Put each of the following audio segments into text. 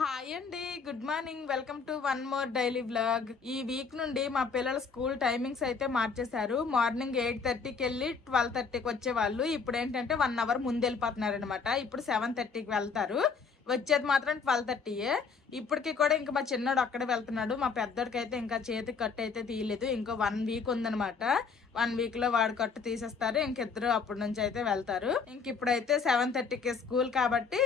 Hi అండి, good morning. Welcome to one more daily vlog. ఈ week నుండి మా పిల్లల స్కూల్ టైమింగ్స్ అయితే మార్చేశారు. మార్నింగ్ 8:30కి వెళ్ళి 12:30కి వచ్చేవాళ్ళు. ఇప్పుడు ఏంటంటే 1 అవర్ ముందు వెళ్ళిపోతున్నారు అనమాట. ఇప్పుడు 7:30కి వెళ్తారు. వచ్చేది మాత్రం 12:30. ఇప్పటికి కూడా ఇంకా మా చిన్నోడు అక్కడే వెళ్తున్నాడు. మా పెద్దోడికి అయితే ఇంకా చేతికి కట్టు అయితే తీయలేదు. ఇంకా 1 వీక్ ఉందనమాట. 1 వీక్ లో వాడు కట్టు తీసేస్తారు. ఇంకిద్దరు అప్పటి నుంచి అయితే వెళ్తారు. ఇంక ఇప్పుడైతే 7:30కి స్కూల్ కాబట్టి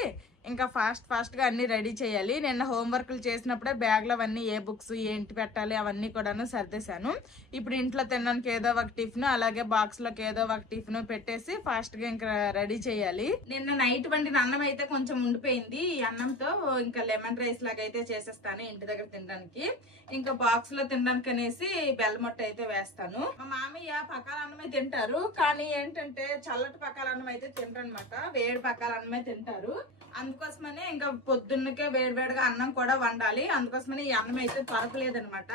ఇంకా ఫాస్ట్ గా అన్ని రెడీ చేయాలి. నిన్న హోంవర్క్లు చేసినప్పుడే బ్యాగ్ లో అవన్నీ ఏ బుక్స్ ఏంటి పెట్టాలి అవన్నీ కూడాను సర్దేశాను. ఇప్పుడు ఇంట్లో తినడానికి ఏదో ఒక టిఫిన్, అలాగే బాక్స్ లోకి ఏదో ఒక టిఫిన్ పెట్టేసి ఫాస్ట్ గా ఇంకా రెడీ చేయాలి. నిన్న నైట్ వండిన అన్నం అయితే కొంచెం ఉండిపోయింది. ఈ అన్నంతో ఇంకా లెమన్ రైస్ లాగా అయితే చేసేస్తాను ఇంటి దగ్గర తినడానికి. ఇంకా బాక్స్ లో తినడానికి అనేసి బెల్లమొట్ట అయితే వేస్తాను. మా మామయ్య పకాల అన్నమే తింటారు, కానీ ఏంటంటే చల్లటి పకాల అన్నం అయితే తింటారు అనమాట. వేడి పకాల అన్నమే తింటారు. అందుకోసమనే ఇంకా పొద్దున్నకే వేడివేడిగా అన్నం కూడా వండాలి. అందుకోసమనే ఈ అన్నం అయితే దొరకలేదనమాట.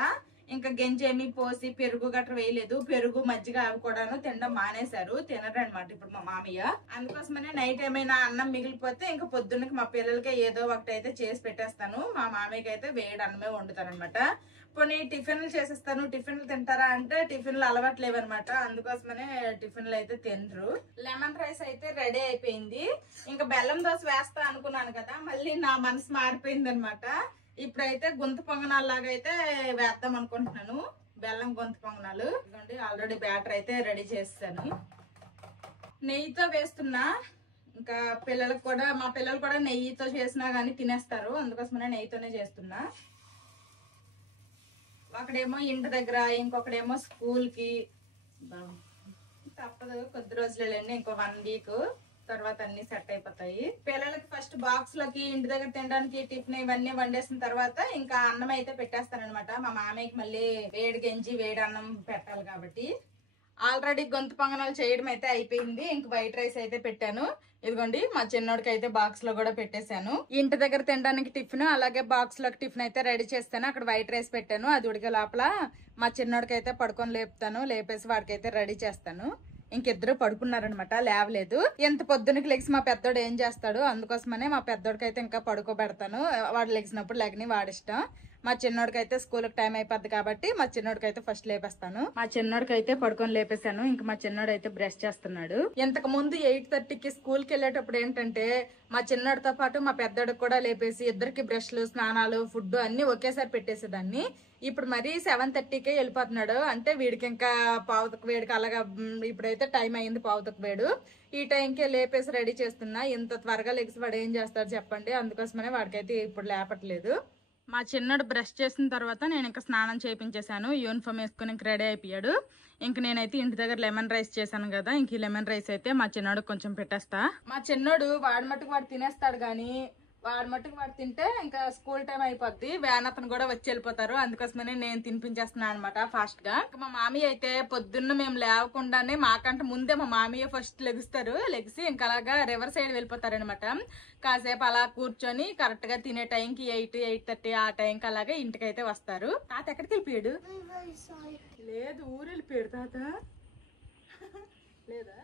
ఇంకా గెంజేమి పోసి పెరుగు గట్రా వేయలేదు. పెరుగు మజ్జిగ అవి కూడాను తినడం మానేశారు, తినరనమాట ఇప్పుడు మా మామయ్య. అందుకోసమనే నైట్ ఏమైనా అన్నం మిగిలిపోతే ఇంకా పొద్దున్నకి మా పిల్లలకి ఏదో ఒకటి అయితే చేసి పెట్టేస్తాను. మా మామయ్యకి అయితే వేడి అన్నమే వండుతానమాట. కొన్ని టిఫిన్లు చేసేస్తాను. టిఫిన్లు తింటారా అంటే టిఫిన్లు అలవాట్లేవన్నమాట. అందుకోసమనే టిఫిన్లు అయితే తినరు. లెమన్ రైస్ అయితే రెడీ అయిపోయింది. ఇంకా బెల్లం దోశ వేస్తా అనుకున్నాను కదా, మళ్ళీ నా మనసు మారిపోయింది అనమాట. ఇప్పుడైతే గుంత పొంగనాలు లాగా అయితే వేద్దాం అనుకుంటున్నాను. బెల్లం గుంత పొంగనాలు ఆల్రెడీ బ్యాటర్ అయితే రెడీ చేస్తాను. నెయ్యితో వేస్తున్నా. ఇంకా పిల్లలకు కూడా, మా పిల్లలు కూడా నెయ్యితో చేసినా గానీ తినేస్తారు. అందుకోసమనే నెయ్యితోనే చేస్తున్నా. ఒకడేమో ఇంటి దగ్గర, ఇంకొకడేమో స్కూల్ కి. తప్పదు, కొద్ది రోజులేండి. ఇంకో 1 వీక్ తర్వాత అన్ని సెట్ అయిపోతాయి. పిల్లలకి ఫస్ట్ బాక్స్ లోకి ఇంటి దగ్గర తినడానికి టిఫిన్ ఇవన్నీ వండేసిన తర్వాత ఇంకా అన్నం అయితే పెట్టేస్తానమాట. మా మామయ్యకి మళ్ళీ వేడి గంజి వేడి అన్నం పెట్టాలి కాబట్టి. ఆల్రెడీ గొంతు పొంగనాలు చేయడం అయితే అయిపోయింది. ఇంక వైట్ రైస్ అయితే పెట్టాను. ఇదిగోండి మా చిన్నోడికి అయితే బాక్స్ లో కూడా పెట్టేశాను. ఇంటి దగ్గర తినడానికి టిఫిన్, అలాగే బాక్స్ లోకి టిఫిన్ అయితే రెడీ చేస్తాను. అక్కడ వైట్ రైస్ పెట్టాను. అది ఉడికే లోపల మా చిన్నోడికి అయితే పడుకొని లేపుతాను. లేపేసి వాడికి అయితే రెడీ చేస్తాను. ఇంకిద్దరు పడుకున్నారనమాట, లేవలేదు. ఎంత పొద్దునకి లెగిసి మా పెద్దోడు ఏం చేస్తాడు, అందుకోసమనే మా పెద్దోడికి అయితే ఇంకా పడుకోబెడతాను. వాడు లెగిసినప్పుడు లేకని వాడిష్టం. మా చిన్నోడికి అయితే స్కూల్ కి టైం అయిపోద్ది కాబట్టి మా చిన్నోడికి అయితే ఫస్ట్ లేపేస్తాను. మా చిన్నోడికి అయితే పడుకొని లేపేశాను. ఇంకా మా చిన్నోడు అయితే బ్రష్ చేస్తున్నాడు. ఇంతకు ముందు 8:30కి స్కూల్ కి వెళ్ళేటప్పుడు ఏంటంటే మా చిన్నోడితో పాటు మా పెద్దోడికి కూడా లేపేసి ఇద్దరికి బ్రష్లు, స్నానాలు, ఫుడ్ అన్ని ఒకేసారి పెట్టేసేదాన్ని. ఇప్పుడు మరీ 7:30కే వెళ్ళిపోతున్నాడు. అంటే వీడికి ఇంకా పావుతకు వేడికి అలాగా. ఇప్పుడైతే టైం అయింది పావుతకు వేడు. ఈ టైంకే లేపేసి రెడీ చేస్తున్నా. ఇంత త్వరగా లెగిసి వాడు ఏం చేస్తాడు చెప్పండి. అందుకోసమనే వాడికైతే ఇప్పుడు లేపట్లేదు. మా చిన్నోడు బ్రష్ చేసిన తర్వాత నేను ఇంకా స్నానం చేయించేశాను. యూనిఫామ్ వేసుకుని ఇంక రెడీ అయిపోయాడు. ఇంక నేనైతే ఇంటి దగ్గర లెమన్ రైస్ చేశాను కదా, ఇంక ఈ లెమన్ రైస్ అయితే మా చిన్నోడు కొంచెం పెట్టేస్తా. మా చిన్నోడు వాడి మట్టుకు వాడు తినేస్తాడు, గాని వాడి మట్టుకు వాడు తింటే ఇంకా స్కూల్ టైం అయిపోద్ది. వ్యాన్ అతను కూడా వచ్చి వెళ్ళిపోతారు. అందుకోసమనే నేను తినిపించేస్తున్నాను అనమాట ఫాస్ట్ గా. మా మామయ్య అయితే పొద్దున్న మేము లేవకుండానే, మాకంటే ముందే మా మామయ్య ఫస్ట్ లెగుస్తారు. లెగిసి ఇంకా అలాగా రివర్ సైడ్ వెళ్ళిపోతారు అనమాట. కాసేపు అలా కూర్చొని కరెక్ట్ గా తినే టైంకి 8:30 ఆ టైంకి అలాగే ఇంటికైతే వస్తారు. తాత ఎక్కడికి వెళ్ళిపోయాడు? లేదు, ఊరు వెళ్ళిపోయాడు తాత. లేదా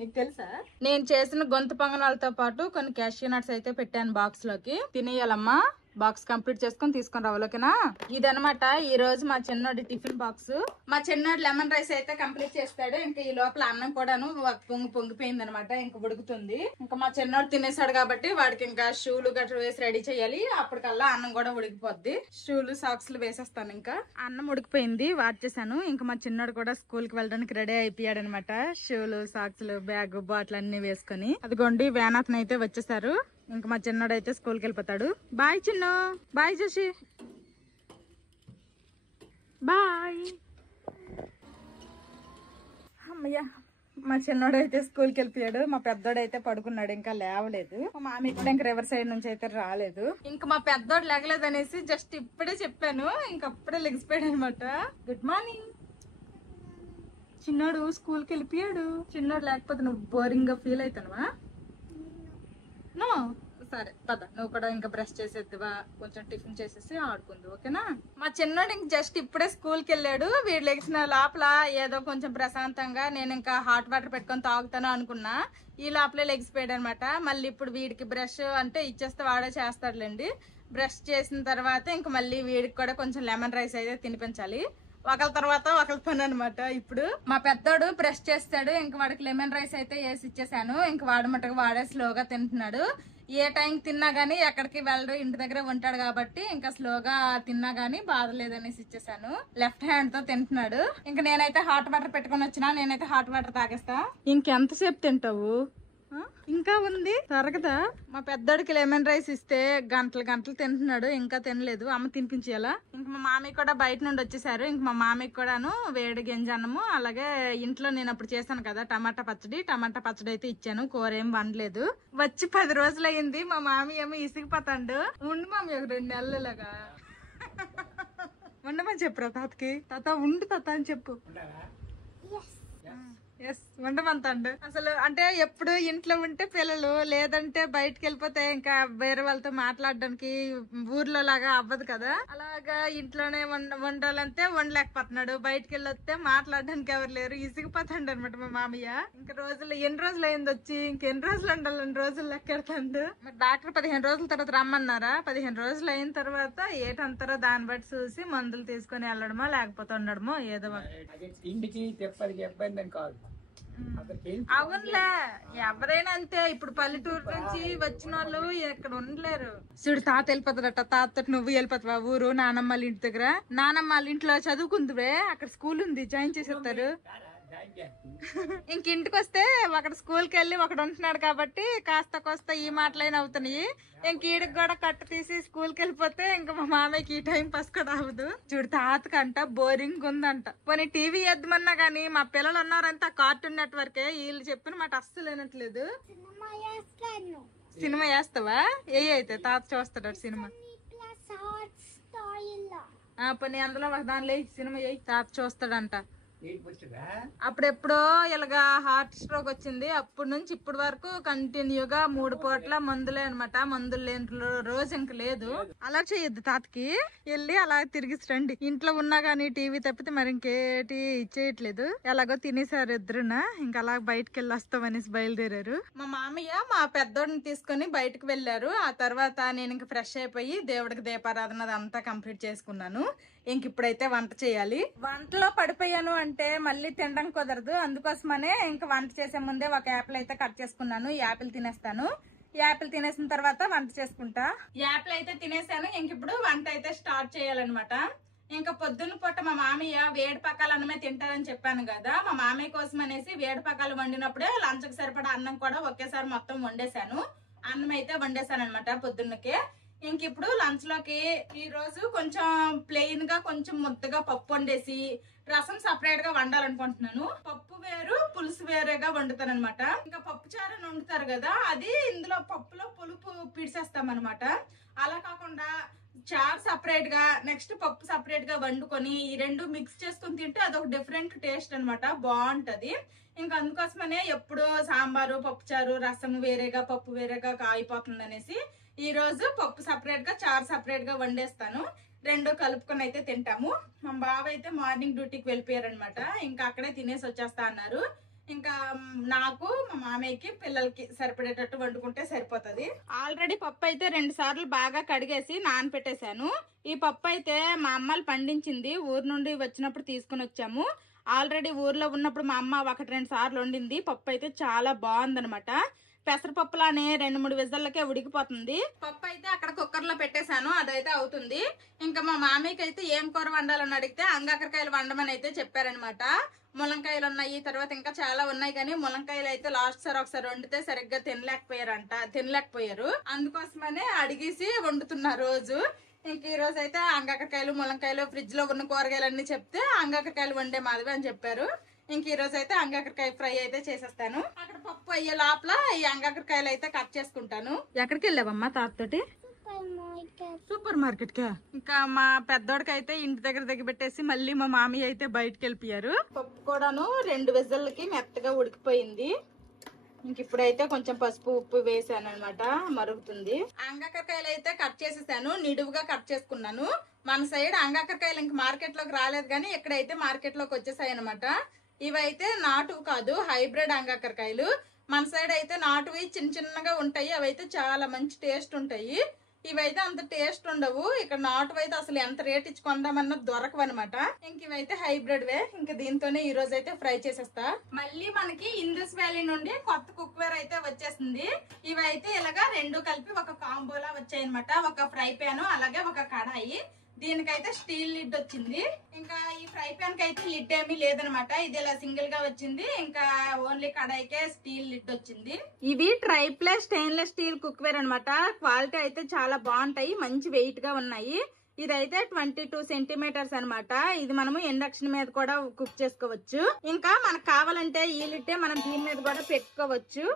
నీకు తెలుసా? నేను చేసిన గొంతు పొంగనాలతో పాటు కొన్ని క్యాషియూ నట్స్ అయితే పెట్టాను బాక్స్ లోకి. తినేయాలమ్మా. బాక్స్ కంప్లీట్ చేసుకుని తీసుకొని రావాలోకేనా. ఇదనమాట ఈ రోజు మా చిన్నోడి టిఫిన్ బాక్స్. మా చిన్నోడు లెమన్ రైస్ అయితే కంప్లీట్ చేస్తాడు. ఇంకా ఈ లోపల అన్నం కూడాను పొంగిపోయింది అనమాట. ఇంకా ఉడుకుతుంది. ఇంకా మా చిన్నోడు తినేసాడు కాబట్టి వాడికి ఇంకా షూలు గట్రా వేసి రెడీ చేయాలి. అప్పటికల్లా అన్నం కూడా ఉడికిపోద్ది. షూలు సాక్స్లు వేసేస్తాను. ఇంకా అన్నం ఉడికిపోయింది, వాడ్చేసాను. ఇంకా మా చిన్నోడు కూడా స్కూల్ కి వెళ్ళడానికి రెడీ అయిపోయాడు అనమాట. షూలు, సాక్స్లు, బ్యాగ్, బాటిల్ అన్ని వేసుకుని. అదిగోండి వ్యాన్ అతను అయితే వచ్చేసారు. ఇంకా మా చిన్నోడు అయితే స్కూల్కి వెళ్ళిపోతాడు. Bye Chinnu, bye Joshi, bye. అమ్మయ్య, మా చిన్నోడు అయితే స్కూల్కి వెళ్ళిపోయాడు. మా పెద్దోడు అయితే పడుకున్నాడు, ఇంకా లేవలేదు. మా మామి కూడా ఇంకా రివర్ సైడ్ నుంచి అయితే రాలేదు. ఇంకా మా పెద్దోడు లేగలేదు అనేసి జస్ట్ ఇప్పుడే చెప్పాను. ఇంకప్పుడే లెగిసిపోయాడు అనమాట. Good morning. చిన్నోడు స్కూల్కి వెళ్ళిపోయాడు. చిన్నోడు లేకపోతే నువ్వు బోరింగ్ గా ఫీల్ అవుతానువా? నో, సరే పద, నువ్వు కూడా ఇంకా బ్రష్ చేసేద్దువా, కొంచెం టిఫిన్ చేసేసి ఆడుకుంది, ఓకేనా? మా చిన్నోడు ఇంక జస్ట్ ఇప్పుడే స్కూల్ కి వెళ్ళాడు. వీడు లెగిసిన లోపల ఏదో కొంచెం ప్రశాంతంగా నేను ఇంకా హాట్ వాటర్ పెట్టుకొని తాగుతాను అనుకున్నా. ఈ లోపలే లెగిసిపోయాడు అనమాట. మళ్ళీ ఇప్పుడు వీడికి బ్రష్ అంటే ఇచ్చేస్తే వాడే చేస్తాడులేండి. బ్రష్ చేసిన తర్వాత ఇంక మళ్ళీ వీడికి కూడా కొంచెం లెమన్ రైస్ అయితే తినిపించాలి. ఒకళ్ళ తర్వాత ఒకళ్ళ పని అనమాట. ఇప్పుడు మా పెద్దోడు బ్రష్ చేస్తాడు, ఇంక వాడికి లెమన్ రైస్ అయితే వేసి ఇచ్చేసాను. ఇంక వాడు మటుకు వాడే స్లోగా తింటున్నాడు. ఏ టైం తిన్నా గానీ ఎక్కడికి వెళ్ళడు, ఇంటి దగ్గర ఉంటాడు కాబట్టి ఇంకా స్లోగా తిన్నా గానీ బాధ లేదనేసి ఇచ్చేసాను. లెఫ్ట్ హ్యాండ్ తో తింటున్నాడు. ఇంక నేనైతే హాట్ వాటర్ పెట్టుకుని వచ్చినా, నేనైతే హాట్ వాటర్ తాగేస్తా. ఇంకెంతసేపు తింటావు? ఇంకా ఉంది తరగదా? మా పెద్దోడికి లెమన్ రైస్ ఇస్తే గంటలు గంటలు తింటున్నాడు, ఇంకా తినలేదు. అమ్మ తినిపించేయాలా. ఇంక మా మామయ్య కూడా బయట నుండి వచ్చేసారు. ఇంక మా మామయ్య కూడాను వేడి గింజన్నము, అలాగే ఇంట్లో నేను అప్పుడు చేశాను కదా టమాటా పచ్చడి అయితే ఇచ్చాను. కూర ఏం వండలేదు. వచ్చి 10 రోజులు అయింది. మా మామయ్య ఏమో ఇసిగిపోతాడు. ఉండు మామయ్య 2 నెలలుగా ఉండమని చెప్పురా తాతకి. తాత ఉండు తాత అని చెప్పు. ఎస్ ఉండమంతాండు. అసలు అంటే ఎప్పుడు ఇంట్లో ఉంటే పిల్లలు, లేదంటే బయటకు వెళ్ళిపోతే ఇంకా వేరే వాళ్ళతో మాట్లాడడానికి ఊర్లో లాగా అవ్వదు కదా. అలాగా ఇంట్లోనే వండాలంటే వండలేకపోతున్నాడు. బయటకు వెళ్ళొస్తే మాట్లాడడానికి ఎవరు లేరు, ఇసిగిపోతాడు అనమాట మా మామయ్య. ఇంకా ఎన్ని రోజులు అయింది వచ్చి, ఇంకెన్ని రోజులు ఉండాలి, 2 రోజులు లెక్కెడతాడు. మరి డాక్టర్ 15 రోజుల తర్వాత రమ్మన్నారా. 15 రోజులు అయిన తర్వాత ఏటంతారో దాన్ని బట్టి చూసి మందులు తీసుకుని వెళ్ళడమో లేకపోతే ఉండడమో ఏదో. అవునులే, ఎవరైనా అంతే. ఇప్పుడు పల్లెటూరు నుంచి వచ్చిన వాళ్ళు ఇక్కడ ఉండలేరు. చూడు తాత వెళ్ళిపోతాడట. తాత నువ్వు వెళ్ళిపోతావా ఊరు నానమ్మ వాళ్ళ ఇంటి దగ్గర? నానమ్మ వాళ్ళ ఇంట్లో చదువుకుందివే, అక్కడ స్కూల్ ఉంది, జాయిన్ చేసేస్తారు. ఇంక ఇంటికి వస్తే అక్కడ స్కూల్కి వెళ్ళి ఒకడు ఉంటున్నాడు కాబట్టి కాస్త కోస్త ఈ మాటలైనా అవుతున్నాయి. ఇంక ఈడికి కూడా కట్ట తీసి స్కూల్కి వెళ్ళిపోతే ఇంకా మా మామయ్యకి ఈ టైం పాస్ కూడా అవ్వదు. చూడు తాతకంట బోరింగ్ ఉందంట. పోనీ టీవీ వేద్దామన్నా గానీ మా పిల్లలు ఉన్నారంతా కార్టూన్ నెట్వర్కే, వీళ్ళు చెప్పిన మాట అస్సలు వినట్లేదు. సినిమా వేస్తావా? అయితే తాత చూస్తాడు సినిమా. పోనీ అందులో దానిలో సినిమా తాత చూస్తాడంట. అప్పుడెప్పుడో ఇలాగా హార్ట్ స్ట్రోక్ వచ్చింది. అప్పటి నుంచి ఇప్పటి వరకు కంటిన్యూగా 3 పూట్ల మందులే అనమాట. మందులు లేని రోజు ఇంక లేదు. అలా చేయొద్దు తాతకి. వెళ్ళి అలా తిరిగి రండి. ఇంట్లో ఉన్నా గానీ టీవీ తప్పితే మరి ఇంకేటి ఇచ్చేయట్లేదు. ఎలాగో తినేసారు ఇద్దరునా, ఇంకా అలా బయటకు వెళ్ళి వస్తామనేసి బయలుదేరారు. మా మామయ్య మా పెద్దోడిని తీసుకుని బయటకు వెళ్లారు. ఆ తర్వాత నేను ఇంక ఫ్రెష్ అయిపోయి దేవుడికి దీపారాధన అంతా కంప్లీట్ చేసుకున్నాను. ఇంక ఇప్పుడైతే వంట చేయాలి. వంటలో పడిపోయాను అంటే మళ్ళీ తినడం కుదరదు. అందుకోసమనే ఇంకా వంట చేసే ముందే ఒక యాపిల్ అయితే కట్ చేసుకున్నాను. ఈ యాపిల్ తినేస్తాను. ఈ యాపిల్ తినేసిన తర్వాత వంట చేసుకుంటా. యాపిల్ అయితే తినేసాను. ఇంక ఇప్పుడు వంట అయితే స్టార్ట్ చేయాలన్నమాట. ఇంకా పొద్దున్న పూట మా మామయ్య వేడి పకాల అన్నమే తింటారని చెప్పాను కదా. మా మామయ్య కోసం అనేసి వేడి పకాలు వండినప్పుడే లంచ్కి సరిపడా అన్నం కూడా ఒకేసారి మొత్తం వండేసాను. అన్నం అయితే వండేసాను అనమాట పొద్దున్నకే. ఇంక ఇప్పుడు లంచ్ లోకి ఈ రోజు కొంచెం ప్లెయిన్ గా కొంచెం ముద్దగా పప్పు వండేసి రసం సపరేట్ గా వండాలనుకుంటున్నాను. పప్పు వేరు పులుసు వేరేగా వండుతాను అనమాట. ఇంకా పప్పు చారని వండుతారు కదా, అది ఇందులో పప్పులో పులుపు పిడిచేస్తాం అనమాట. అలా కాకుండా చారు సపరేట్ గా నెక్స్ట్ పప్పు సపరేట్ గా వండుకొని ఈ రెండు మిక్స్ చేసుకుని తింటే అదొక డిఫరెంట్ టేస్ట్ అనమాట, బాగుంటది. ఇంకా అందుకోసమనే ఎప్పుడు సాంబారు పప్పుచారు రసం వేరేగా పప్పు వేరేగా అయిపోతుంది అనేసి ఈ రోజు పప్పు సపరేట్ గా చారు సపరేట్ గా వండేస్తాను. రెండు కలుపుకొని అయితే తింటాము. మా బావ అయితే మార్నింగ్ డ్యూటీకి వెళ్ళిపోయారనమాట. ఇంకా అక్కడే తినేసి వచ్చేస్తా అన్నారు. ఇంకా నాకు మా మామయ్యకి పిల్లలకి సరిపడేటట్టు వండుకుంటే సరిపోతుంది. ఆల్రెడీ పప్పు అయితే 2 సార్లు బాగా కడిగేసి నానపెట్టేశాను. ఈ పప్పు అయితే మా అమ్మలు పండించింది, ఊరు నుండి వచ్చినప్పుడు తీసుకుని వచ్చాము. ఆల్రెడీ ఊర్లో ఉన్నప్పుడు మా అమ్మ 1-2 సార్లు వండింది. పప్పు అయితే చాలా బాగుందనమాట. పెసరపప్పులానే 2-3 విజల్లకే ఉడికిపోతుంది. పప్పు అయితే అక్కడ కుక్కర్ లో పెట్టేశాను, అదైతే అవుతుంది. ఇంకా మా మామయ్యకి అయితే ఏం కూర వండాలని అడిగితే అంగాకరకాయలు వండమని అయితే చెప్పారనమాట. ములంకాయలు ఉన్నాయి, తర్వాత ఇంకా చాలా ఉన్నాయి, కానీ ములంకాయలు అయితే లాస్ట్ సార్ ఒకసారి వండితే సరిగ్గా తినలేకపోయారు. అందుకోసమనే అడిగేసి వండుతున్నా రోజు. ఇంక ఈ రోజు అయితే అంగాకరకాయలు ములంకాయలు ఫ్రిడ్జ్ లో ఉన్న కూరగాయలన్నీ చెప్తే అంగాకరకాయలు వండే మాధవి అని చెప్పారు. ఇంక ఈ రోజు అయితే అంగాకరకాయ ఫ్రై అయితే చేసేస్తాను. అక్కడ పప్పు అయ్యే లోపల ఈ అంగాకరకాయలు అయితే కట్ చేసుకుంటాను. ఎక్కడికి వెళ్ళావమ్మా తాతతోటి? సూపర్ మార్కెట్ కా. ఇంకా మా పెద్దోడికి అయితే ఇంటి దగ్గర పెట్టేసి మళ్ళీ మా మామయ్య అయితే బయటకు వెళ్ళిపోయారు. పప్పు కూడాను 2 విజిల్కి మెత్తగా ఉడికిపోయింది. ఇంక ఇప్పుడైతే కొంచెం పసుపు ఉప్పు వేసాను అనమాట, మరుగుతుంది. అంగాకరకాయలు అయితే కట్ చేసేసాను, నిడువుగా కట్ చేసుకున్నాను. మన సైడ్ అంగాకరకాయలు ఇంక మార్కెట్ లోకి రాలేదు, కానీ ఇక్కడైతే మార్కెట్ లోకి వచ్చేసాయి అనమాట. ఇవైతే నాటువు కాదు, హైబ్రిడ్ అంగాకరకాయలు. మన సైడ్ అయితే నాటువి చిన్నగా ఉంటాయి, అవైతే చాలా మంచి టేస్ట్ ఉంటాయి. ఇవైతే అంత టేస్ట్ ఉండవు. ఇక్కడ నాటు అయితే అసలు ఎంత రేట్ ఇచ్చి కొందామన్నా దొరకవు అనమాట. ఇంక ఇవైతే హైబ్రిడ్ వే. ఇంక దీంతోనే ఈ రోజు అయితే ఫ్రై చేసేస్తా. మళ్ళీ మనకి ఇందస్ వ్యాలీ నుండి కొత్త కుక్ వేర్ అయితే వచ్చేసింది. ఇవైతే ఇలాగా రెండు కలిపి ఒక కాంబోలా వచ్చాయి అనమాట. ఒక ఫ్రై ప్యాన్ అలాగే ఒక కడాయి. దీనికైతే స్టీల్ లిడ్ వచ్చింది. ఇంకా ఈ ఫ్రై ప్యాన్ కి అయితే లిడ్ ఏమీ లేదనమాట. ఇది ఇలా సింగిల్ గా వచ్చింది. ఇంకా ఓన్లీ కడాయికే స్టీల్ లిడ్ వచ్చింది. ఇది triply stainless steel cookware అనమాట. క్వాలిటీ అయితే చాలా బాగుంటాయి, మంచి వెయిట్ గా ఉన్నాయి. ఇదైతే 22 సెంటీమీటర్స్ అనమాట. ఇది మనము ఇండక్షన్ మీద కూడా కుక్ చేసుకోవచ్చు. ఇంకా మనకు కావాలంటే ఈ లిడ్డే మనం దీని మీద కూడా పెట్టుకోవచ్చు.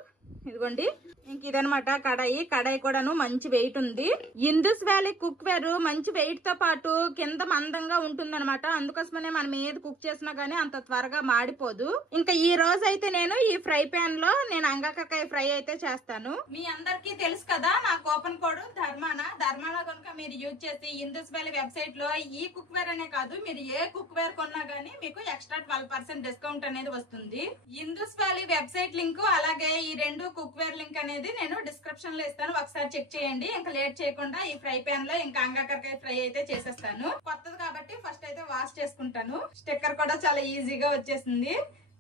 ఇదిగోండి, ఇంక ఇదనమాట కడాయి. కడాయి కూడాను మంచి వెయిట్ ఉంది. ఇందస్ వ్యాలీ కుక్ వేర్ మంచి వెయిట్ తో పాటు కింద మందంగా ఉంటుంది అనమాట. అందుకోసమనే మనం ఏది కుక్ చేసినా గానీ అంత త్వరగా మాడిపోదు. ఇంకా ఈ రోజు అయితే నేను ఈ ఫ్రై ప్యాన్ లో నేను అంగాకరకాయ ఫ్రై అయితే చేస్తాను. మీ అందరికి తెలుసు కదా, నా కూపన్ కోడ్ ధర్మానా కనుక మీరు యూజ్ చేసి ఇందస్ వ్యాలీ వెబ్సైట్ లో ఈ కుక్ వేర్ అనే కాదు, మీరు ఏ కుక్ వేర్ కొన్నా గానీ మీకు ఎక్స్ట్రా 12% డిస్కౌంట్ అనేది వస్తుంది. ఇందస్ వ్యాలీ వెబ్సైట్ లింక్ అలాగే ఈ రెండు కుక్ వేర్ లింక్ అనేది నేను డిస్క్రిప్షన్ లో ఇస్తాను, ఒకసారి చెక్ చేయండి. ఇంకా లేట్ చేయకుండా ఈ ఫ్రై ప్యాన్ లో ఇంకా అంగాకరకాయ ఫ్రై అయితే చేసేస్తాను. కొత్తది కాబట్టి ఫస్ట్ అయితే వాష్ చేసుకుంటాను. స్టిక్కర్ కూడా చాలా ఈజీగా వచ్చేసింది.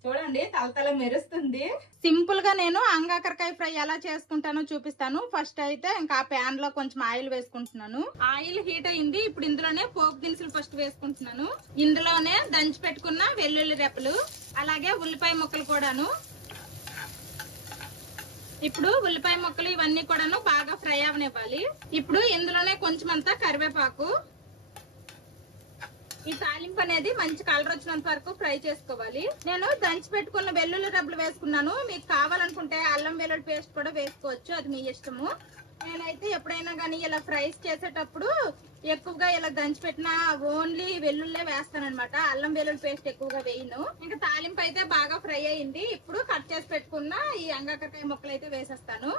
చూడండి, తలతల మెరుస్తుంది. సింపుల్ గా నేను అంగాకరకాయ ఫ్రై ఎలా చేసుకుంటానో చూపిస్తాను. ఫస్ట్ అయితే ఇంకా ఆ ప్యాన్ లో కొంచెం ఆయిల్ వేసుకుంటున్నాను. ఆయిల్ హీట్ అయింది. ఇప్పుడు ఇందులోనే పోపు దినుసులు ఫస్ట్ వేసుకుంటున్నాను. ఇందులోనే దంచి పెట్టుకున్న వెల్లుల్లి రెప్పలు అలాగే ఉల్లిపాయ ముక్కలు కూడాను. ఇప్పుడు ఉల్లిపాయ ముక్కలు ఇవన్నీ కూడాను బాగా ఫ్రై అవనివ్వాలి. ఇప్పుడు ఇందులోనే కొంచెం అంతా కరివేపాకు. ఈ తాలింపు అనేది మంచి కలర్ వచ్చినంత వరకు ఫ్రై చేసుకోవాలి. నేను దంచి పెట్టుకున్న వెల్లుల్లి రెబ్బలు వేసుకున్నాను. మీకు కావాలనుకుంటే అల్లం వెల్లుల్లి పేస్ట్ కూడా వేసుకోవచ్చు, అది మీ ఇష్టము. నేనైతే ఎప్పుడైనా కానీ ఇలా ఫ్రైస్ చేసేటప్పుడు ఎక్కువగా ఇలా దంచి పెట్టిన ఓన్లీ వెల్లుల్లే వేస్తాను అనమాట. అల్లం వెల్లుల్లి పేస్ట్ ఎక్కువగా వేయను. ఇంకా తాలింపు అయితే బాగా ఫ్రై అయింది. ఇప్పుడు కట్ చేసి పెట్టుకున్న ఈ అంగాకరకాయ ముక్కలు అయితే వేసేస్తాను.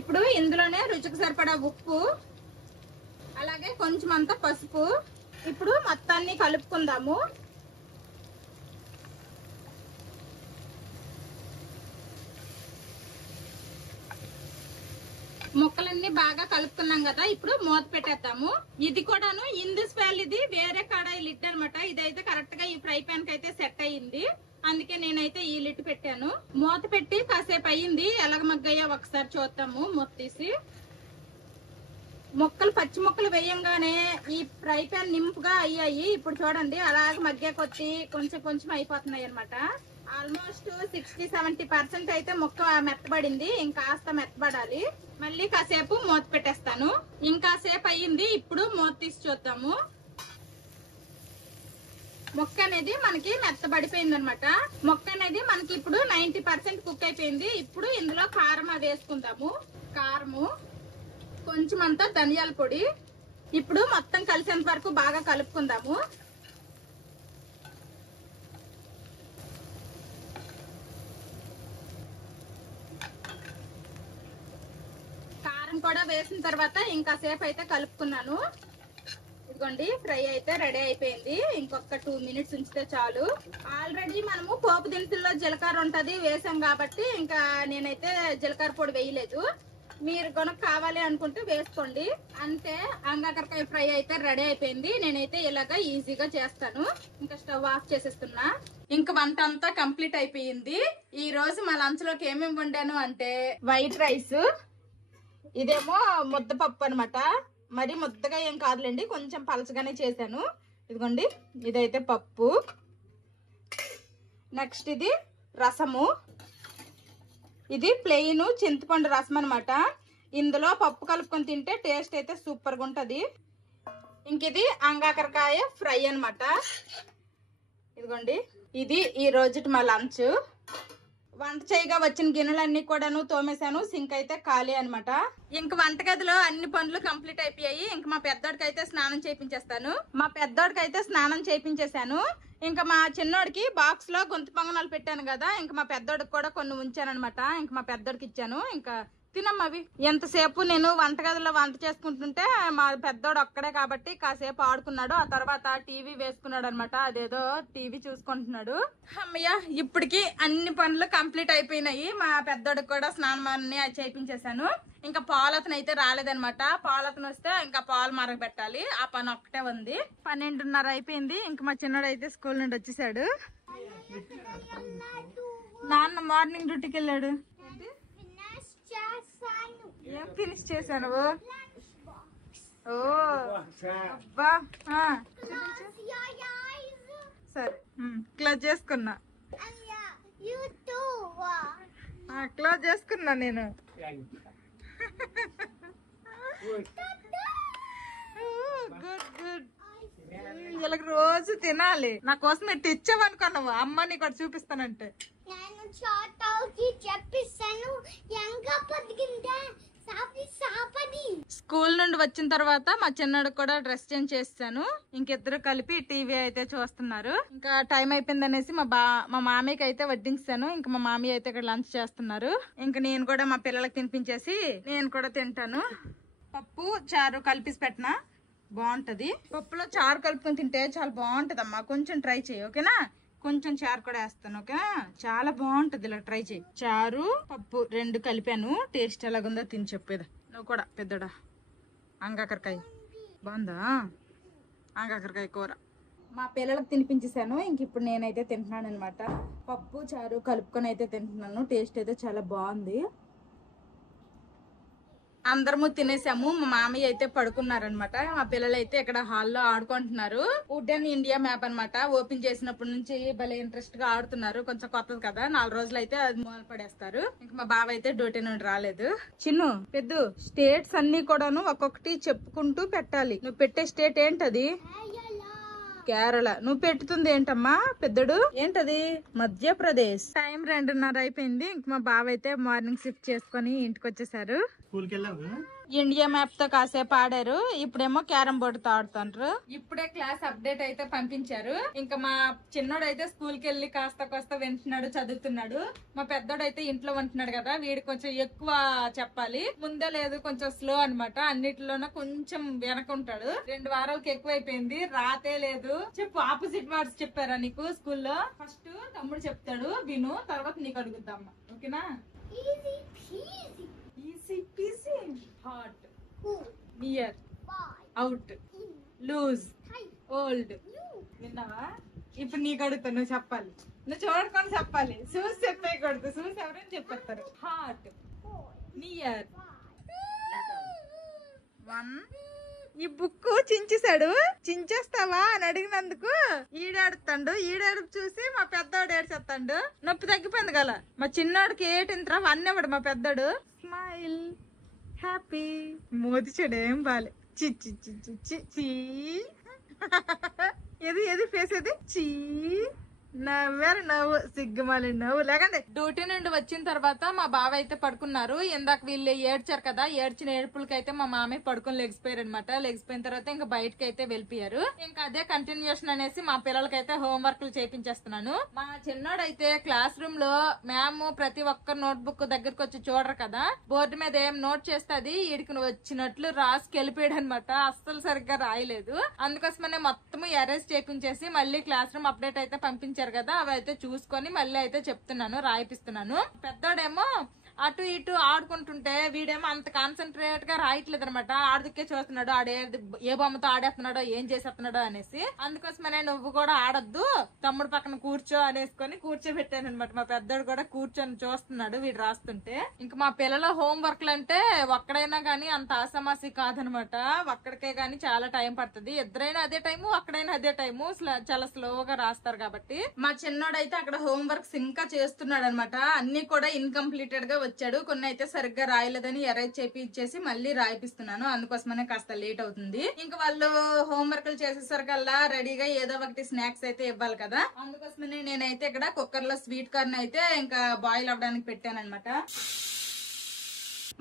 ఇప్పుడు ఇందులోనే రుచికి సరిపడా ఉప్పు అలాగే కొంచెం అంతా పసుపు. ఇప్పుడు మొత్తాన్ని కలుపుకుందాము. ముక్కలన్నీ బాగా కలుపుకున్నాం కదా, ఇప్పుడు మూత పెట్టేద్దాము. ఇది కూడాను ఇందస్ వ్యాలీది వేరే కడాయి లిడ్ అనమాట. ఇదైతే కరెక్ట్ గా ఈ ఫ్రై ప్యాన్ కి అయితే సెట్ అయ్యింది. అందుకే నేనైతే ఈ లిడ్ పెట్టాను. మూత పెట్టి కాసేపు అయ్యింది. ఎలాగ మగ్గయ్యో ఒకసారి చూద్దాము. మూత తీసి ముక్కలు పచ్చి ముక్కలు వేయంగానే ఈ ఫ్రై ప్యాన్ నింపుగా అయ్యాయి. ఇప్పుడు చూడండి, అలాగే మగ్గే కొద్ది కొంచెం కొంచెం అయిపోతున్నాయి అనమాట. ఆల్మోస్ట్ 60-70% అయితే ముక్క మెత్తబడింది. ఇంకాస్త మెత్తబడాలి. మళ్ళీ కాసేపు మూత పెట్టేస్తాను. ఇంకాసేపు అయ్యింది. ఇప్పుడు మూత తీసి చూద్దాము. ముక్క అనేది మనకి మెత్తబడిపోయింది అనమాట. ముక్క అనేది మనకి ఇప్పుడు 90% కుక్ అయిపోయింది. ఇప్పుడు ఇందులో కారం వేసుకుందాము. కారము, కొంచెం అంతా ధనియాల పొడి. ఇప్పుడు మొత్తం కలిసేంత వరకు బాగా కలుపుకుందాము. కారం కూడా వేసిన తర్వాత ఇంకాసేపు అయితే కలుపుకున్నాను. ఇదిగోండి, ఫ్రై అయితే రెడీ అయిపోయింది. ఇంకొక 2 మినిట్స్ ఉంచితే చాలు. ఆల్రెడీ మనము పోపు దినుసుల్లో జీలకర్ర ఉంటది వేసాం కాబట్టి ఇంకా నేనైతే జీలకర్ర పొడి వేయలేదు. మీరు కనుక కావాలి అనుకుంటే వేసుకోండి. అంతే, అంగాకరకాయ ఫ్రై అయితే రెడీ అయిపోయింది. నేనైతే ఇలాగా ఈజీగా చేస్తాను. ఇంకా స్టవ్ ఆఫ్ చేసేస్తున్నా. ఇంకా వంట అంతా కంప్లీట్ అయిపోయింది. ఈ రోజు మా లంచ్ లోకి ఏమేమి వండాను అంటే వైట్ రైస్, ఇదేమో ముద్దపప్పు అనమాట. మరి ముద్దగా ఏం కాదులేండి, కొంచెం పలచగానే చేశాను. ఇదిగోండి, ఇదైతే పప్పు. నెక్స్ట్ ఇది రసము. ఇది ప్లెయిన్ చింతపండు రసం అనమాట. ఇందులో పప్పు కలుపుకొని తింటే టేస్ట్ అయితే సూపర్ గా ఉంటది. ఇంక ఇది అంగాకరకాయ ఫ్రై అనమాట. ఇదిగోండి, ఇది ఈ రోజు మా లంచ్. వంట చేయగా వచ్చిన గిన్నెలన్నీ కూడాను తోమేశాను. సింక్ అయితే ఖాళీ అనమాట. ఇంక వంటగదిలో అన్ని పనులు కంప్లీట్ అయిపోయాయి. ఇంక మా పెద్దోడికి అయితే స్నానం చేయించేస్తాను. మా పెద్దోడికి అయితే స్నానం చేయించేశాను. ఇంకా మా చిన్నోడికి బాక్స్ లో గొంతు పొంగనాలు పెట్టాను కదా, ఇంకా మా పెద్దోడికి కూడా కొన్ని ఉంచాను అనమాట. ఇంకా మా పెద్దోడికి ఇచ్చాను. ఇంకా తినమ్మా అవి. ఎంతసేపు నేను వంటగదిలో వంట చేసుకుంటుంటే మా పెద్దోడు ఒక్కడే కాబట్టి కాసేపు ఆడుకున్నాడు. ఆ తర్వాత టీవీ వేసుకున్నాడు అనమాట. అదేదో టీవీ చూసుకుంటున్నాడు. అమ్మయ్య, ఇప్పటికి అన్ని పనులు కంప్లీట్ అయిపోయినాయి. మా పెద్దోడికి కూడా స్నానం అన్ని చేయించేశాను. ఇంకా పాలు అతను అయితే రాలేదనమాట. పాలు అతను వస్తే ఇంకా పాలు మరగబెట్టాలి. ఆ పని ఒక్కటే ఉంది. 12:30 అయిపోయింది. ఇంకా మా చిన్నోడు అయితే స్కూల్ నుండి వచ్చేసాడు. నాన్న మార్నింగ్ డ్యూటీకి వెళ్ళాడు. ఏం ఫినిష్ చేశాను? ఓ అబ్బా సరే క్లోజ్ చేసుకున్నా. క్లోజ్ చేసుకున్నా నేను. Good good. వీళ్ళకి రోజు తినాలి. నా కోసం మీరు తెచ్చావనుకున్నావు. అమ్మ నీకు కూడా చూపిస్తానంటే స్కూల్ నుండి వచ్చిన తర్వాత మా చిన్నడికి కూడా డ్రెస్ చేంజ్ చేస్తాను. ఇంకిద్దరు కలిపి టీవీ అయితే చూస్తున్నారు. ఇంకా టైం అయిపోయింది అనేసి మా మామయ్యకి అయితే వడ్డించాను. ఇంకా మా మామయ్య అయితే ఇక్కడ లంచ్ చేస్తున్నారు. ఇంకా నేను కూడా మా పిల్లలకి తినిపించేసి నేను కూడా తింటాను. పప్పు చారు కలిపి పెట్టినా బాగుంటది. పప్పులో చారు కలుపుకొని తింటే చాలా బాగుంటది అమ్మా. కొంచెం ట్రై చేయి ఓకేనా. కొంచెం చారు కూడా వేస్తాను ఓకేనా. చాలా బాగుంటది. ఇలా ట్రై చేయి. చారు పప్పు రెండు కలిపాను. టేస్ట్ ఎలాగుందో తిని చెప్పేది. నువ్వు కూడా పెద్దడా. అంగాకరకాయ బాగుందా? అంగాకరకాయ కూర మా పిల్లలకు తినిపించేసాను. ఇంక ఇప్పుడు నేనైతే తింటున్నాను అనమాట. పప్పు చారు కలుపుకొని అయితే తింటున్నాను. టేస్ట్ అయితే చాలా బాగుంది. అందరము తినేసాము. మా మామయ్య అయితే పడుకున్నారనమాట. మా పిల్లలు అయితే ఇక్కడ హాల్లో ఆడుకుంటున్నారు. వుడెన్ ఇండియా మ్యాప్ అనమాట. ఓపెన్ చేసినప్పటి నుంచి భలే ఇంట్రెస్ట్ గా ఆడుతున్నారు. కొంచెం కొత్తది కదా, 4 రోజులు అయితే అది మూల పడేస్తారు. ఇంకా మా బావ అయితే డ్యూటీ నుండి రాలేదు. చిన్ను పెద్ద స్టేట్స్ అన్ని కూడాను ఒక్కొక్కటి చెప్పుకుంటూ పెట్టాలి. నువ్వు పెట్టే స్టేట్ ఏంటది? కేరళ. నువ్వు పెట్టుతుంది ఏంటమ్మా పెద్దడు? ఏంటది? మధ్యప్రదేశ్. టైం 2:30 అయిపోయింది. ఇంక మా బావ అయితే మార్నింగ్ షిఫ్ట్ చేసుకుని ఇంటికి వచ్చేసారు. ఇండియా మ్యాప్ తో కాసేపు ఆడారు. ఇప్పుడేమో క్యారం బోర్డు తో ఆడుతుండ్రు. ఇప్పుడే క్లాస్ అప్డేట్ అయితే పంపించారు. ఇంకా మా చిన్నోడు అయితే స్కూల్ కి వెళ్ళి కాస్త వింటున్నాడు, చదువుతున్నాడు. మా పెద్దోడు అయితే ఇంట్లో ఉంటున్నాడు కదా, వీడికి కొంచెం ఎక్కువ చెప్పాలి. ముందే లేదు, కొంచెం స్లో అనమాట. అన్నిటిలోనూ కొంచెం వెనకుంటాడు. 2 వారాలకి ఎక్కువ అయిపోయింది. రాతే లేదు. చెప్పు, ఆపోజిట్ వర్డ్స్ చెప్పారా నీకు స్కూల్లో? ఫస్ట్ తమ్ముడు చెప్తాడు విను, తర్వాత నీకు అడుగుద్దాం ఓకేనా? Easy peasy. Hot, near, out, loose, old. విన్నావా? ఇప్పుడు నీకు అడుగుతా, నువ్వు చెప్పాలి. నువ్వు చూడకుండా చెప్పాలి. చూసి చెప్పేయకూడదు. చూసి ఎవరైనా చెప్పేస్తారు. Hot, near. 1. ఈ బుక్ చించేశాడు. చించేస్తావా అని అడిగినందుకు ఈడాడుతాడు. ఈడాడు చూసి మా పెద్దోడు ఏడ్చేస్తాడు. నొప్పి తగ్గిపోయింది గల. మా చిన్నోడికి ఏటింతరా 1 ఇవ్వడు మా పెద్దోడు. Smile, happy. మోతి చెడు ఏం బాలే. చిచ్చి చిచ్చి చిచ్చి. ఏది ఫేస్ ఏది? చీ. నవ్వారు నవ్వు, సిగ్గుమాలి నవ్వు. లేకండి. డ్యూటీ నుండి వచ్చిన తర్వాత మా బావ అయితే పడుకున్నారు. ఇందాక వీళ్ళు ఏడ్చారు కదా, ఏడ్చిన ఏడుపులకి అయితే మా మామయ్య పడుకొని లెగిసిపోయారు అనమాట. లెగిసిపోయిన తర్వాత ఇంకా బయటకి అయితే వెళ్ళిపోయారు. ఇంకా అదే కంటిన్యూషన్ అనేసి మా పిల్లలకైతే హోంవర్క్లు చేయించేస్తున్నాను. మా చిన్నోడైతే క్లాస్ రూమ్ లో మ్యామ్ ప్రతి ఒక్క నోట్ బుక్ దగ్గరకు వచ్చి చూడరు కదా, బోర్డు మీద ఏం నోట్ చేస్తే అది ఈడికి వచ్చినట్లు రాసుకి వెళ్ళిపోయాడు అనమాట. అస్సలు సరిగ్గా రాయలేదు. అందుకోసమనే మొత్తం ఎరేజ్ చేయించేసి మళ్ళీ క్లాస్ రూమ్ అప్డేట్ అయితే పంపించారు కదా, అవి అయితే చూసుకొని మళ్ళీ అయితే చెప్తున్నాను, రాయిపిస్తున్నాను. పెద్దోడేమో అటు ఇటు ఆడుకుంటుంటే వీడేమో అంత కాన్సన్ట్రేట్ గా రాయట్లేదు అనమాట. ఆడుదుకే చూస్తున్నాడు, ఏ బొమ్మతో ఆడేస్తున్నాడో ఏం చేసేస్తున్నాడో అనేసి. అందుకోసమనే నువ్వు కూడా ఆడొద్దు, తమ్ముడు పక్కన కూర్చో అనేసుకొని కూర్చోబెట్టాను అనమాట. మా పెద్దోడు కూడా కూర్చొని చూస్తున్నాడు వీడు రాస్తుంటే. ఇంకా మా పిల్లల హోంవర్క్లు అంటే ఒక్కడైనా గానీ అంత ఆసమాసి కాదనమాట. ఒక్కడికే గానీ చాలా టైం పడుతుంది. ఇద్దరైనా అదే టైము, ఒక్కడైనా అదే టైము. చాలా స్లోగా రాస్తారు కాబట్టి. మా చిన్నోడైతే అక్కడ హోంవర్క్స్ ఇంకా చేస్తున్నాడు అనమాట. అన్ని కూడా ఇన్కంప్లీటెడ్ గా వచ్చాడు. కొన్ని అయితే సరిగ్గా రాయలేదని ఎరేజ్ చేపించేసి మళ్ళీ రాయిపిస్తున్నాను. అందుకోసమనే కాస్త లేట్ అవుతుంది. ఇంకా వాళ్ళు హోంవర్క్లు చేసేసరికల్లా రెడీగా ఏదో ఒకటి స్నాక్స్ అయితే ఇవ్వాలి కదా, అందుకోసమనే నేనైతే ఇక్కడ కుక్కర్ లో స్వీట్ కార్న్ అయితే ఇంకా బాయిల్ అవ్వడానికి పెట్టాను అనమాట.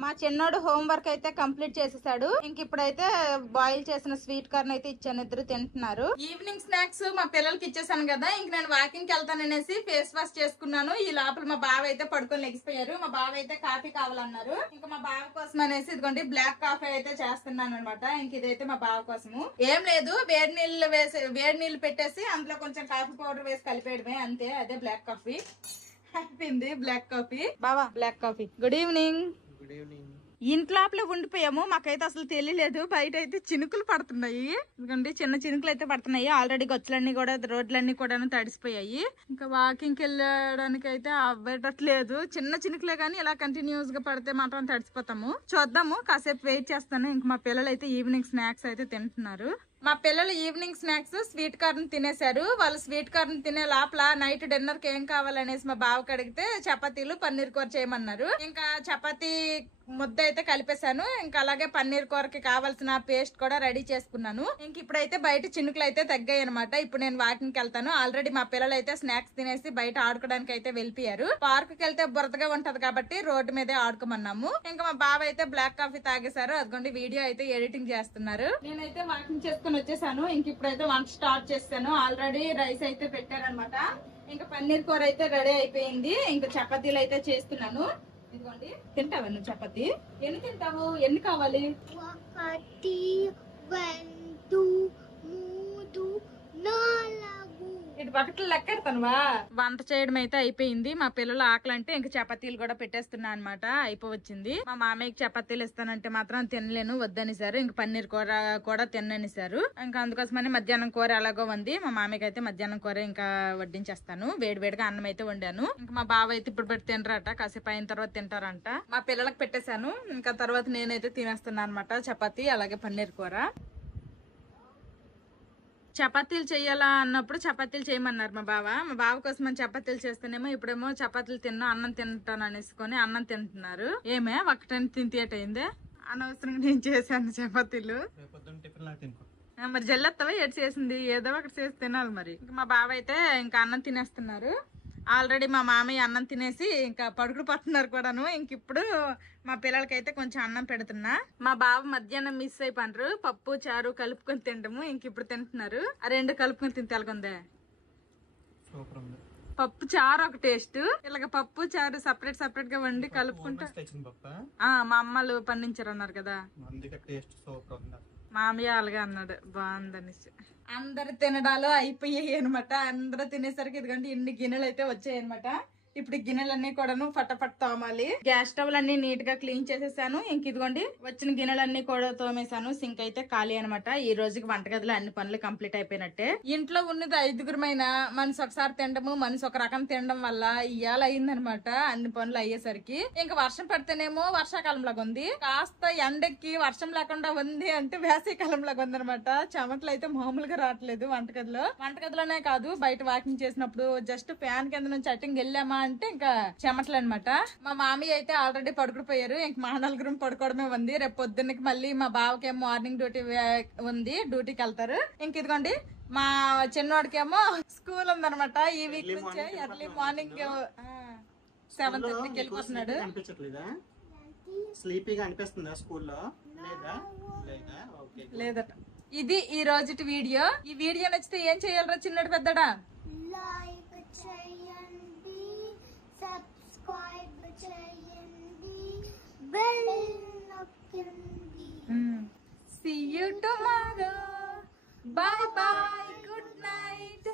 మా చిన్నోడు హోంవర్క్ అయితే కంప్లీట్ చేసేసాడు. ఇంక ఇప్పుడైతే బాయిల్ చేసిన స్వీట్ కార్న్ అయితే ఇచ్చాను. ఇద్దరు తింటున్నారు. ఈవినింగ్ స్నాక్స్ మా పిల్లలకి ఇచ్చేసాను కదా, ఇంక నేను వాకింగ్ కి వెళ్తాననేసి ఫేస్ వాష్ చేసుకున్నాను. ఈ లోపల మా బావ అయితే పడుకొని లెగిసిపోయారు. మా బావ అయితే కాఫీ కావాలన్నారు. ఇంకా మా బావ కోసం అనేసి ఇదిగోండి బ్లాక్ కాఫీ అయితే చేస్తున్నాను అనమాట. ఇంక ఇదైతే మా బావ కోసము. ఏం లేదు, వేడి నీళ్ళు పెట్టేసి అందులో కొంచెం కాఫీ పౌడర్ వేసి కలిపేయడమే, అంతే. అదే బ్లాక్ కాఫీ. అయిపోయింది బ్లాక్ కాఫీ. బావా బ్లాక్ కాఫీ. Good evening. ఇంట్లోపలే ఉండిపోయాము, మాకైతే అసలు తెలియలేదు. బయట అయితే చినుకులు పడుతున్నాయి, ఎందుకంటే చిన్న చినుకులు అయితే పడుతున్నాయి. ఆల్రెడీ గొచ్చలన్నీ కూడా రోడ్లన్నీ కూడా తడిసిపోయాయి. ఇంకా వాకింగ్ వెళ్ళడానికి అయితే అవ్వట్లేదు. చిన్న చినుకులే కానీ ఇలా కంటిన్యూస్ గా పడితే మాత్రం తడిసిపోతాము. చూద్దాము, కాసేపు వెయిట్ చేస్తాను. ఇంక మా పిల్లలు అయితే ఈవినింగ్ స్నాక్స్ అయితే తింటున్నారు. మా పిల్లలు ఈవినింగ్ స్నాక్స్ స్వీట్ కార్న్ తినేశారు. వాళ్ళు స్వీట్ కార్న్ తినే లోపల నైట్ డిన్నర్ కి ఏం కావాలనేసి మా బావకి అడిగితే చపాతీలు పన్నీర్ కూర చేయమన్నారు. ఇంకా చపాతీ ముద్ద అయితే కలిపేశాను. ఇంకా అలాగే పన్నీర్ కూరకి కావాల్సిన పేస్ట్ కూడా రెడీ చేసుకున్నాను. ఇంక ఇప్పుడైతే బయట చినుకులు అయితే తగ్గాయి అనమాట. ఇప్పుడు నేను వాకింగ్ కి వెళ్తాను. ఆల్రెడీ మా పిల్లలు అయితే స్నాక్స్ తినేసి బయట ఆడుకోవడానికి అయితే వెళ్ళిపోయారు. పార్క్ కి వెళ్తే బురదగా ఉంటది కాబట్టి రోడ్డు మీదే ఆడుకోమన్నాము. ఇంకా మా బావ అయితే బ్లాక్ కాఫీ తాగేశారు. అదిగోండి వీడియో అయితే ఎడిటింగ్ చేస్తున్నారు. నేనైతే వాకింగ్ చేసుకుని వచ్చేసాను. ఇంక ఇప్పుడైతే వంట స్టార్ట్ చేస్తాను. ఆల్రెడీ రైస్ అయితే పెట్టారనమాట. ఇంకా పన్నీర్ కూర అయితే రెడీ అయిపోయింది. ఇంకా చపాతీలు అయితే చేస్తున్నాను. ఇదిగోండి, తింటావా నువ్వు చపాతీ? ఎన్ని తింటావు? ఎన్ని కావాలి? 1 2 3 4 ఇటు బకెట్లు లెక్కెడతానువా? వంట చేయడం అయితే అయిపోయింది. మా పిల్లలు ఆకలి అంటే ఇంక చపాతీలు కూడా పెట్టేస్తున్నా అనమాట. అయిపోవచ్చింది. మా మామయ్యకి చపాతీలు ఇస్తానంటే మాత్రం తినలేను, వద్దనిసారు. ఇంక పన్నీర్ కూర కూడా తిననిసారు. ఇంకా అందుకోసమని మధ్యాహ్నం కూర ఎలాగో ఉంది. మా మామయ్యకి అయితే మధ్యాహ్నం కూర ఇంకా వడ్డించేస్తాను. వేడివేడిగా అన్నం అయితే వండాను. ఇంకా మా బావ అయితే ఇప్పుడు పెట్టి తినరాట, కాసేపు అయిన తర్వాత తింటారంట. మా పిల్లలకు పెట్టేశాను. ఇంకా తర్వాత నేనైతే తినేస్తున్నా అనమాట చపాతీ అలాగే పన్నీర్ కూర. చపాతీలు చెయ్యాలా అన్నప్పుడు చపాతీలు చేయమన్నారు మా బావ కోసం చపాతీలు చేస్తేనేమో ఇప్పుడేమో చపాతీలు తిన్నా అన్నం తింటాను అనేసుకొని అన్నం తింటున్నారు. ఏమే ఒకటని తింటేటైందే అనవసరంగా నేను చేశాను చపాతీలు. మరి జల్లెత్తవా ఏడు చేసింది, ఏదో ఒకటి చేసి తినాలి. మరి మా బావ అయితే ఇంకా అన్నం తినేస్తున్నారు. ఆల్రెడీ మా మామయ్య అన్నం తినేసి ఇంకా పడుకుడు పడుతున్నారు కూడాను. ఇంక ఇప్పుడు మా పిల్లలకైతే కొంచెం అన్నం పెడుతున్నా. మా బావ మధ్యాహ్నం మిస్ అయిపోయినారు, పప్పు చారు కలుపుకొని తింటాము. ఇంక ఇప్పుడు తింటున్నారు. ఆ రెండు కలుపుకొని తింటే ఎలాగుందే? పప్పు చారు ఒక టేస్ట్, ఇలాగ పప్పు చారు సపరేట్ సపరేట్ గా వండి కలుపుకుంటా. మా అమ్మలు పండించారు అన్నారు కదా, మామయ్య అలాగే అన్నాడు, బాగుందనేసి. అందరు తినడాలు అయిపోయాయి అనమాట. అందరూ తినేసరికి ఇదిగోండి ఇన్ని గిన్నెలు అయితే వచ్చాయి అనమాట. ఇప్పుడు గిన్నెలన్నీ కూడాను ఫటాఫట్ తోమాలి. గ్యాస్ స్టవ్ అన్ని నీట్ గా క్లీన్ చేసేసాను. ఇంక ఇదిగోండి వచ్చిన గిన్నెలన్నీ కూడా తోమేశాను. సింక్ అయితే ఖాళీ అనమాట. ఈ రోజుకి వంటగదిలో అన్ని పనులు కంప్లీట్ అయిపోయినట్టే. ఇంట్లో ఉన్నది 5గురమైన మనసు ఒకసారి తినడము, మనసు ఒక రకం తినడం వల్ల ఇయ్యాల అయిందనమాట అన్ని పనులు అయ్యేసరికి. ఇంకా వర్షం పడితేనేమో వర్షాకాలం లాగా ఉంది, కాస్త ఎండెక్కి వర్షం లేకుండా ఉంది అంటే వేసవికాలం లాగా ఉంది అనమాట. చెమటలు అయితే మామూలుగా రావట్లేదు వంటగదిలోనే కాదు, బయట వాకింగ్ చేసినప్పుడు జస్ట్ ఫ్యాన్ కింద నుంచి అట్టింగ్ వెళ్ళామా అంటే ఇంకా చెమటలు అనమాట. మా మామయ్య అయితే ఆల్రెడీ పడుకుపోయారు. ఇంక మా నలుగురం పడుకోవడమే ఉంది. రేపు పొద్దున్నకి మళ్ళీ మా బావకేమో మార్నింగ్ డ్యూటీ ఉంది, డ్యూటీకి వెళ్తారు. ఇంక ఇదిగోండి మా చిన్నవాడికేమో స్కూల్ ఉందనమాట. ఈ వీక్ నుంచే ఎర్లీ మార్నింగ్ 7:30కి వెళ్ళిపోతున్నాడు. లేదట. ఇది ఈ రోజు వీడియో. ఈ వీడియో నచ్చితే ఏం చేయాలరా చిన్నడు పెద్దడా? సబ్స్క్రైబ్ చేయండి, బెల్ నొక్కండి. See you tomorrow. Bye bye. Good night.